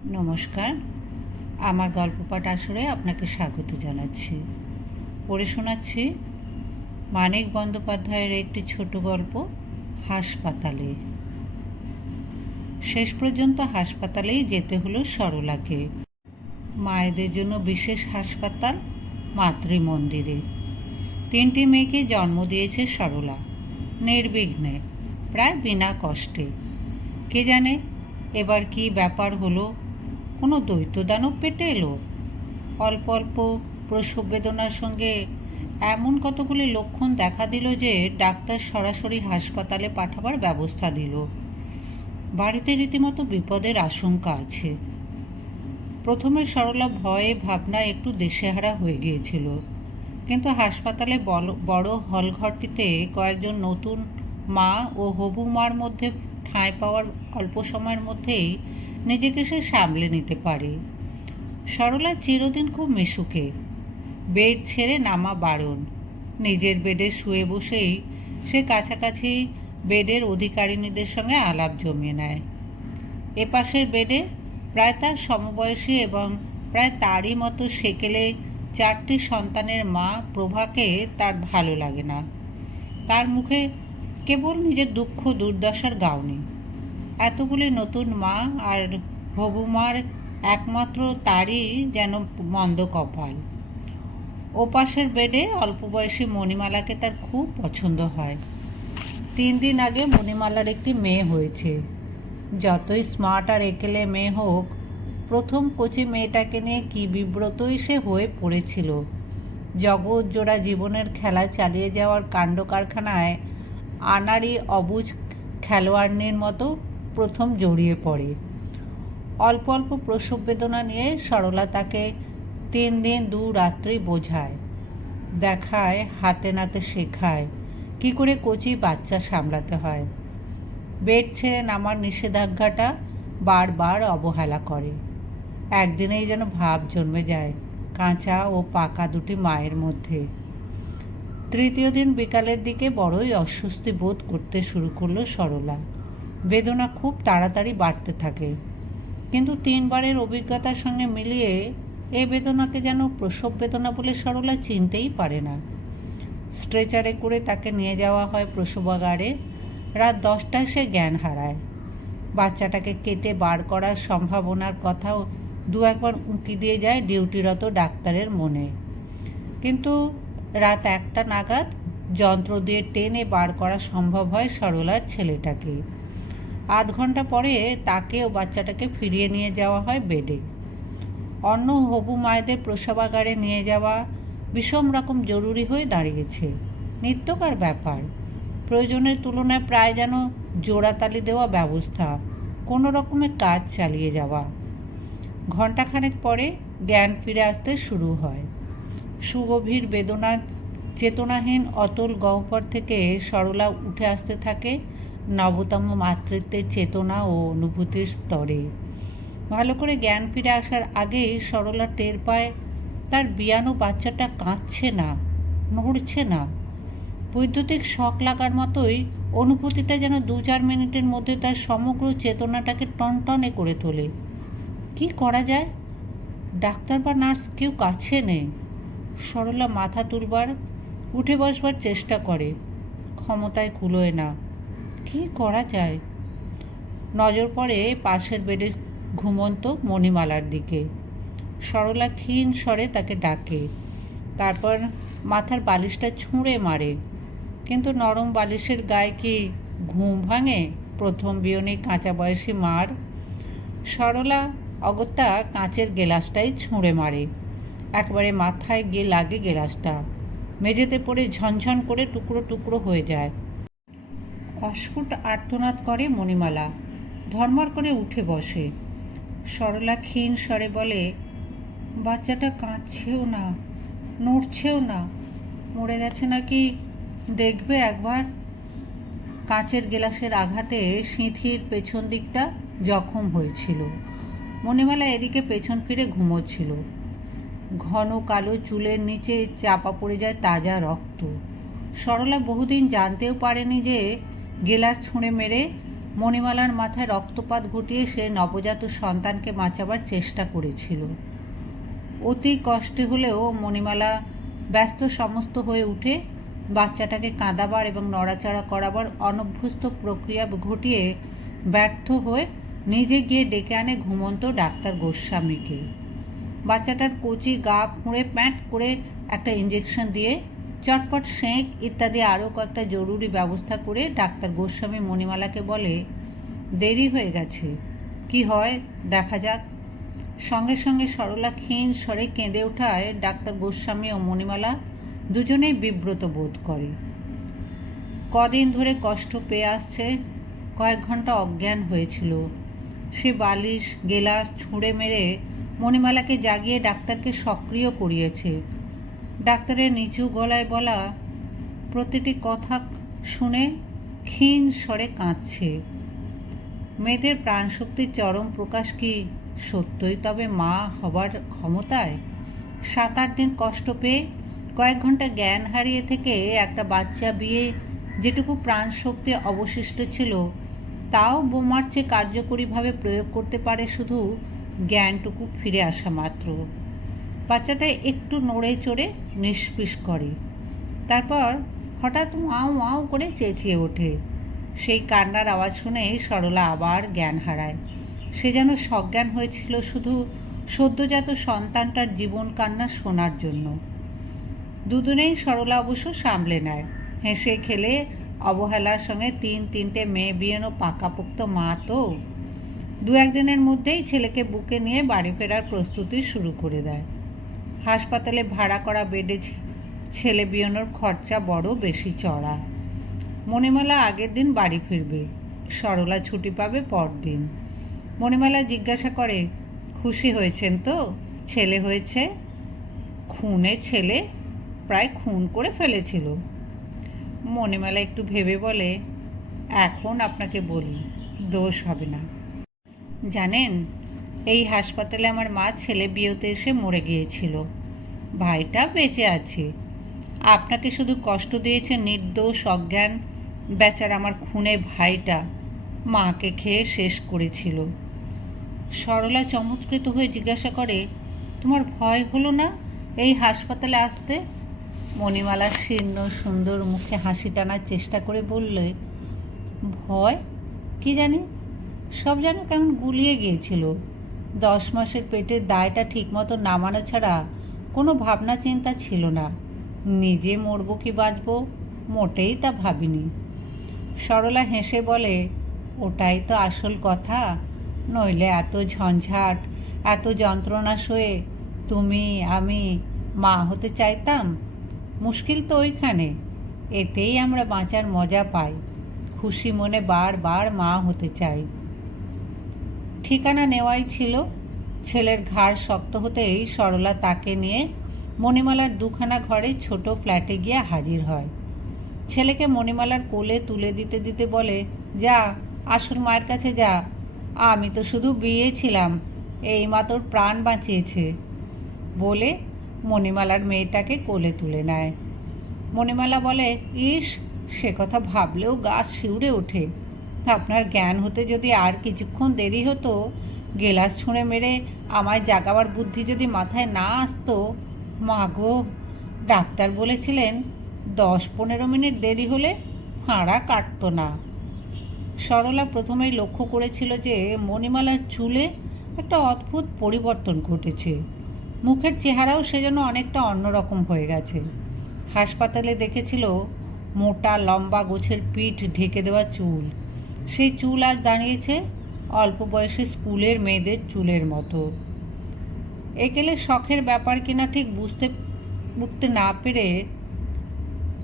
নমস্কার, আমার গল্প পাঠ আসরে আপনাকে স্বাগত জানাচ্ছি। পড়ে শোনাচ্ছি মানিক বন্দ্যোপাধ্যায়ের একটি ছোট গল্প, হাসপাতালে। শেষ পর্যন্ত হাসপাতালেই যেতে হলো সরলাকে। মায়েদের জন্য বিশেষ হাসপাতাল, মাতৃমন্দিরে। 3টি মেয়েকে জন্ম দিয়েছে সরলা, নির্বিঘ্নে, প্রায় বিনা কষ্টে। কে জানে এবার কি ব্যাপার হলো, কোনো দৈত্যদানব পেটে এলো? অল্প অল্প প্রসব বেদনার সঙ্গে এমন কতগুলি লক্ষণ দেখা দিল যে ডাক্তার সরাসরি হাসপাতালে পাঠাবার ব্যবস্থা দিল। বাড়িতে রীতিমতো বিপদের আশঙ্কা আছে। প্রথমে সরলা ভয়ে ভাবনায় একটু দিশেহারা হয়ে গিয়েছিল, কিন্তু হাসপাতালে বড় হলঘরটিতে কয়েকজন নতুন মা ও হবু মার মধ্যে ঠাঁই পাওয়ার অল্প সময়ের মধ্যেই নিজেকে সে সামলে নিতে পারে। সরলা চিরদিন খুব মিশুকে, বেড ছেড়ে নামা বারণ। নিজের বেডে শুয়ে বসেই সে কাছাকাছি বেডের অধিকারিণীদের সঙ্গে আলাপ জমিয়ে নেয়। এপাশের বেডে প্রায় তার সমবয়সী এবং প্রায় তারই মতো সেকেলে 4টি সন্তানের মা প্রভাকে তার ভালো লাগে না। তার মুখে কেবল নিজের দুঃখ দুর্দশার গাউনি। এতগুলি নতুন মা আর হবু মার একমাত্র তারই যেন মন্দ কপাল। ওপাশের বেডে অল্প বয়সী মণিমালাকে তার খুব পছন্দ হয়। 3 দিন আগে মণিমালার একটি মেয়ে হয়েছে। যতই স্মার্ট আর একেলে মেয়ে হোক, প্রথম কচি মেয়েটাকে নিয়ে কী বিব্রতই সে হয়ে পড়েছিল। জগৎ জোড়া জীবনের খেলা চালিয়ে যাওয়ার কাণ্ড কারখানায় আনাড়ি অবুঝ খেলোয়াড়নির মতো প্রথম জড়িয়ে পড়ে। অল্প অল্প প্রসব বেদনা নিয়ে সরলা তাকে 3 দিন 2 রাত্রি বোঝায়, দেখায়, হাতে নাতে শেখায় কী করে কচি বাচ্চা সামলাতে হয়। বেড ছেড়ে নামার নিষেধাজ্ঞাটা বারবার অবহেলা করে। একদিনেই যেন ভাব জন্মে যায় কাঁচা ও পাকা দুটি মায়ের মধ্যে। 3য় দিন বিকালের দিকে বড়ই অস্বস্তি বোধ করতে শুরু করলো সরলা। বেদনা খুব তাড়াতাড়ি বাড়তে থাকে, কিন্তু 3 বারের অভিজ্ঞতার সঙ্গে মিলিয়ে এই বেদনাকে যেন প্রসব বেদনা বলে সরলা চিনতেই পারে না। স্ট্রেচারে করে তাকে নিয়ে যাওয়া হয় প্রসবাগারে। রাত 10টায় সে জ্ঞান হারায়। বাচ্চাটাকে কেটে বার করার সম্ভাবনার কথাও 2-1বার উঁকি দিয়ে যায় ডিউটিরত ডাক্তারের মনে, কিন্তু রাত 1টা নাগাদ যন্ত্র দিয়ে টেনে বার করা সম্ভব হয় সরলার ছেলেটাকে। আধ ঘন্টা পরে তাকে ও বাচ্চাটাকে ফিরিয়ে নিয়ে যাওয়া হয় বেডে। অন্য হবু মায়েদের প্রসবাগারে নিয়ে যাওয়া বিষম রকম জরুরি হয়ে দাঁড়িয়েছে, নিত্যকার ব্যাপার। প্রয়োজনের তুলনায় প্রায় যেন জোড়াতালি দেওয়া ব্যবস্থা, কোনো রকমে কাজ চালিয়ে যাওয়া। ঘণ্টাখানেক পরে জ্ঞান ফিরে আসতে শুরু হয়। সুগভীর বেদনা চেতনাহীন অতল গহ্বর থেকে সরলা উঠে আসতে থাকে নবতম মাতৃত্বের চেতনা ও অনুভূতির স্তরে। ভালো করে জ্ঞান ফিরে আসার আগেই সরলা টের পায় তার বিয়ানো বাচ্চাটা কাঁদছে না, নড়ছে না। বৈদ্যুতিক শক লাগার মতোই অনুভূতিটা যেন 2-4 মিনিটের মধ্যে তার সমগ্র চেতনাটাকে টনটনে করে তোলে। কি করা যায়? ডাক্তার বা নার্স কেউ কাছে নেই। সরলা মাথা তুলবার, উঠে বসবার চেষ্টা করে, ক্ষমতায় কুলোয় না। কি করা যায়? নজর পড়ে পাশের বেডে ঘুমন্ত মণিমালার দিকে। সরলা ক্ষীণ স্বরে তাকে ডাকে, তারপর মাথার বালিশটা ছুঁড়ে মারে, কিন্তু নরম বালিশের গায়ে কি ঘুম ভাঙে প্রথম বিয়নী কাঁচা বয়সী মার? সরলা অগত্যা কাঁচের গেলাসটাই ছুঁড়ে মারে। একবারে মাথায় গিয়ে লাগে গেলাসটা, মেঝেতে পড়ে ঝনঝন করে টুকরো টুকরো হয়ে যায়। অস্ফুট আর্তনাদ করে মণিমালা, ধর্মর করে উঠে বসে। সরলা ক্ষীণ স্বরে বলে, বাচ্চাটা কাঁদছেও না, নড়ছেও না, মরে গেছে নাকি দেখবে একবার? কাঁচের গেলাসের আঘাতে সিঁথির পেছন দিকটা জখম হয়েছিল। মণিমালা এদিকে পেছন ফিরে ঘুমোচ্ছিল। ঘন কালো চুলের নিচে চাপা পড়ে যায় তাজা রক্ত। সরলা বহুদিন জানতেও পারেনি যে গেলাস ছুঁড়ে মেরে মণিমালার মাথায় রক্তপাত ঘটিয়ে সে নবজাত সন্তানকে বাঁচাবার চেষ্টা করেছিল। অতি কষ্টে হলেও মণিমালা ব্যস্ত সমস্ত হয়ে উঠে বাচ্চাটাকে কাঁদাবার এবং নড়াচড়া করাবার অনভ্যস্ত প্রক্রিয়া ঘটিয়ে ব্যর্থ হয়ে নিজে গিয়ে ডেকে আনে ঘুমন্ত ডাক্তার গোস্বামীকে। বাচ্চাটার কচি গা ফুঁড়ে প্যাঁট করে একটা ইঞ্জেকশন দিয়ে চটপট সেঁক ইত্যাদি আরও কয়েকটা জরুরি ব্যবস্থা করে ডাক্তার গোস্বামী মণিমালাকে বলে, দেরি হয়ে গেছে, কি হয় দেখা যাক। সঙ্গে সঙ্গে সরলা ক্ষীণ স্বরে কেঁদে ওঠায় ডাক্তার গোস্বামী ও মণিমালা দুজনেই বিব্রত বোধ করে। কদিন ধরে কষ্ট পেয়ে আসছে, কয়েক ঘন্টা অজ্ঞান হয়েছিল। সে বালিশ গেলাস ছুঁড়ে মেরে মণিমালাকে জাগিয়ে ডাক্তারকে সক্রিয় করিয়েছে। ডাক্তারের নিচু গলায় বলা প্রতিটি কথা শুনে ক্ষীণ স্বরে কাঁদছে। মেয়েদের প্রাণশক্তির চরম প্রকাশ কি সত্যই তবে মা হবার ক্ষমতায়? 7-8 দিন কষ্ট পেয়ে কয়েক ঘন্টা জ্ঞান হারিয়ে থেকে একটা বাচ্চা বিয়ে যেটুকু প্রাণশক্তি অবশিষ্ট ছিল তাও বোমার চেয়ে কার্যকরীভাবে প্রয়োগ করতে পারে শুধু জ্ঞানটুকু ফিরে আসা মাত্র। বাচ্চাটা একটু নড়ে চড়ে নিষ্পিস করে, তারপর হঠাৎ ওয়াও ওয়াও করে চেঁচিয়ে ওঠে। সেই কান্নার আওয়াজ শুনে সরলা আবার জ্ঞান হারায়। সে যেন সজ্ঞান হয়েছিল শুধু সদ্যজাত সন্তানটার জীবন কান্না শোনার জন্য। দুদিনেই সরলা অবশ্য সামলে নেয়। হেসে খেলে অবহেলার সঙ্গে 3-3টে মেয়ে বিয়েনো পাকাপোক্ত মা তো 2-1 দিনের মধ্যেই ছেলেকে বুকে নিয়ে বাড়ি ফেরার প্রস্তুতি শুরু করে দেয়। হাসপাতালে ভাড়া করা বেডে ছেলে বিয়েনোর খরচা বড় বেশি চড়া। মণিমালা আগের দিন বাড়ি ফিরবে, সরলা ছুটি পাবে পরদিন। মণিমালা জিজ্ঞাসা করে, খুশি হয়েছেন তো? ছেলে হয়েছে? খুনে ছেলে, প্রায় খুন করে ফেলেছিল। মণিমালা একটু ভেবে বলে, এখন আপনাকে বলি, দোষ হবে না। জানেন, এই হাসপাতালে আমার মা ছেলে বিয়েতে এসে মরে গিয়েছিল। ভাইটা বেঁচে আছে। আপনাকে শুধু কষ্ট দিয়েছে নির্দোষ অজ্ঞান বেচারা আমার খুনে ভাইটা, মাকে খেয়ে শেষ করেছিল। সরলা চমৎকৃত হয়ে জিজ্ঞাসা করে, তোমার ভয় হলো না এই হাসপাতালে আসতে? মণিমালা শীর্ণ সুন্দর মুখে হাসি টানার চেষ্টা করে বললে, ভয় কি জানি, সব যেন কেমন গুলিয়ে গিয়েছিল। 10 মাসের পেটের দায়টা ঠিকমতো নামানো ছাড়া কোনো ভাবনা চিন্তা ছিল না। নিজে মরব কি বাঁচব মোটেই তা ভাবিনি। সরলা হেসে বলে, ওটাই তো আসল কথা, নইলে এত ঝঞ্ঝাট এত যন্ত্রণা সয়ে তুমি আমি মা হতে চাইতাম? মুশকিল তো ওইখানে, এতেই আমরা বাঁচার মজা পাই। খুশি মনে বারবার মা হতে চাই। ঠিকানা নেওয়াই ছিল। ছেলের ঘাড় শক্ত হতেই সরলা তাকে নিয়ে মণিমালার 2খানা ঘরে ছোট ফ্ল্যাটে গিয়ে হাজির হয়। ছেলেকে মণিমালার কোলে তুলে দিতে দিতে বলে, যা আসল মায়ের কাছে যা, আমি তো শুধু বিয়ে ছিলাম, এই মা তোর প্রাণ বাঁচিয়েছে। বলে মণিমালার মেয়েটাকে কোলে তুলে নেয়। মণিমালা বলে, ইস, সে কথা ভাবলেও গা শিউরে ওঠে। আপনার জ্ঞান হতে যদি আর কিছুক্ষণ দেরি হতো, গেলাস ছুঁড়ে মেরে আমায় জাগাবার বুদ্ধি যদি মাথায় না আসতো। মা গো, ডাক্তার বলেছিলেন 10-15 মিনিট দেরি হলে হাড়া কাটতো না। সরলা প্রথমেই লক্ষ্য করেছিল যে মণিমালার চুলে একটা অদ্ভুত পরিবর্তন ঘটেছে। মুখের চেহারাও সেজন্য অনেকটা অন্যরকম হয়ে গেছে। হাসপাতালে দেখেছিল মোটা লম্বা গোছের পিঠ ঢেকে দেওয়া চুল, সেই চুল আজ দাঁড়িয়েছে অল্প বয়সী স্কুলের মেয়েদের চুলের মতো। একেলে শখের ব্যাপার কিনা ঠিক বুঝতে না পেরে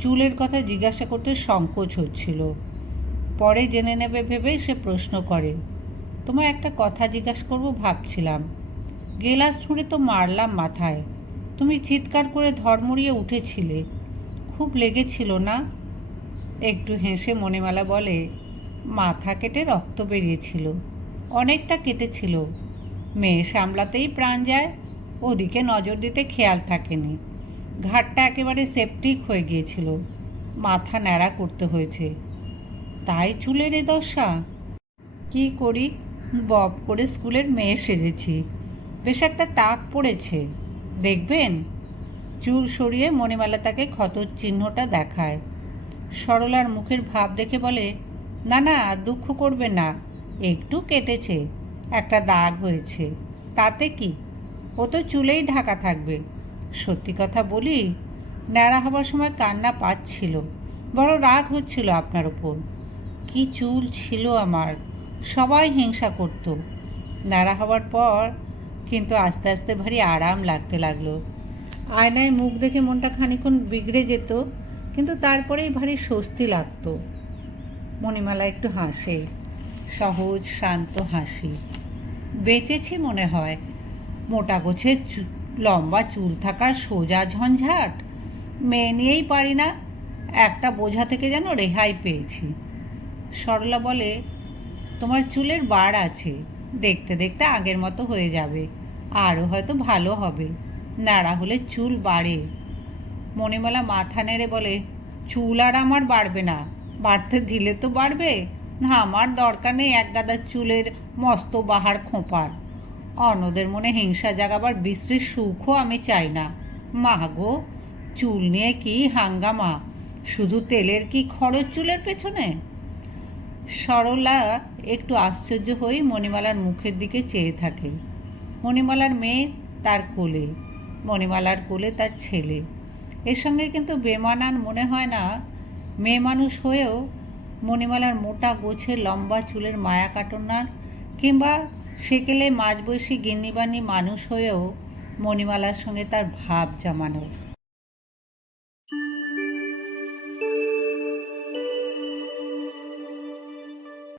চুলের কথা জিজ্ঞাসা করতে সংকোচ হচ্ছিল। পরে জেনে নেবে ভেবে সে প্রশ্ন করে, তোমায় একটা কথা জিজ্ঞাসা করব ভাবছিলাম। গেলাস ছুঁড়ে তো মারলাম মাথায়, তুমি চিৎকার করে ধর্মড়িয়ে উঠেছিলে, খুব লেগেছিল না? একটু হেসে মণিমালা বলে, মাথা কেটে রক্ত বেরিয়েছিল, অনেকটা কেটেছিল। মেয়ে সামলাতেই প্রাণ যায়, ওদিকে নজর দিতে খেয়াল থাকেনি। ঘাটটা একেবারে সেপটিক হয়ে গিয়েছিল, মাথা ন্যাড়া করতে হয়েছে, তাই চুলের এ দশা। কি করি, বব করে স্কুলের মেয়ে সেজেছি, বেশ একটা টাক পড়েছে, দেখবেন। চুল সরিয়ে মণিমালা তাকে ক্ষতর চিহ্নটা দেখায়। সরলার মুখের ভাব দেখে বলে, না না, দুঃখ করবে না, একটু কেটেছে, একটা দাগ হয়েছে, তাতে কি, ও তো চুলেই ঢাকা থাকবে। সত্যি কথা বলি, ন্যাড়া হবার সময় কান্না পাচ্ছিল, বড় রাগ হচ্ছিল আপনার ওপর। কি চুল ছিল আমার, সবাই হিংসা করত। ন্যাড়া হওয়ার পর কিন্তু আস্তে আস্তে ভারী আরাম লাগতে লাগলো। আয়নায় মুখ দেখে মনটা খানিক্ষণ বিগড়ে যেত, কিন্তু তারপরেই ভারী স্বস্তি লাগতো। মণিমালা একটু হাসে, সহজ শান্ত হাসি। বেঁচেছি মনে হয়, মোটা গোছের লম্বা চুল থাকার সোজা ঝঞ্ঝাট মেয়ে নিয়েই পারি না, একটা বোঝা থেকে যেন রেহাই পেয়েছি। সরলা বলে, তোমার চুলের বাড় আছে, দেখতে দেখতে আগের মতো হয়ে যাবে, আরও হয়তো ভালো হবে। নাড়া হলে চুল বাড়ে। মণিমালা মাথা নেড়ে বলে, চুল আর আমার বাড়বে না, বাড়তে দিলে তো বাড়বে না, আমার দরকার নেই এক গাদা চুলের মস্ত বাহার খোঁপার। অন্যদের মনে হিংসা জাগাবার বিশ্রী সুখও আমি চাই না। মা গো, চুল নিয়ে কি হাঙ্গামা, শুধু তেলের কি খরচ চুলের পেছনে। সরলা একটু আশ্চর্য হয়ে মণিমালার মুখের দিকে চেয়ে থাকে। মণিমালার মেয়ে তার কোলে, মণিমালার কোলে তার ছেলে। এর সঙ্গে কিন্তু বেমানান মনে হয় না। মেয়ে মানুষ হয়েও মণিমালার মোটা গোছের লম্বা চুলের মায়া কাটনার, কিংবা সেকেলে মাঝবয়সী গিন্নিবানি মানুষ হয়েও মণিমালার সঙ্গে তার ভাব জমানোর।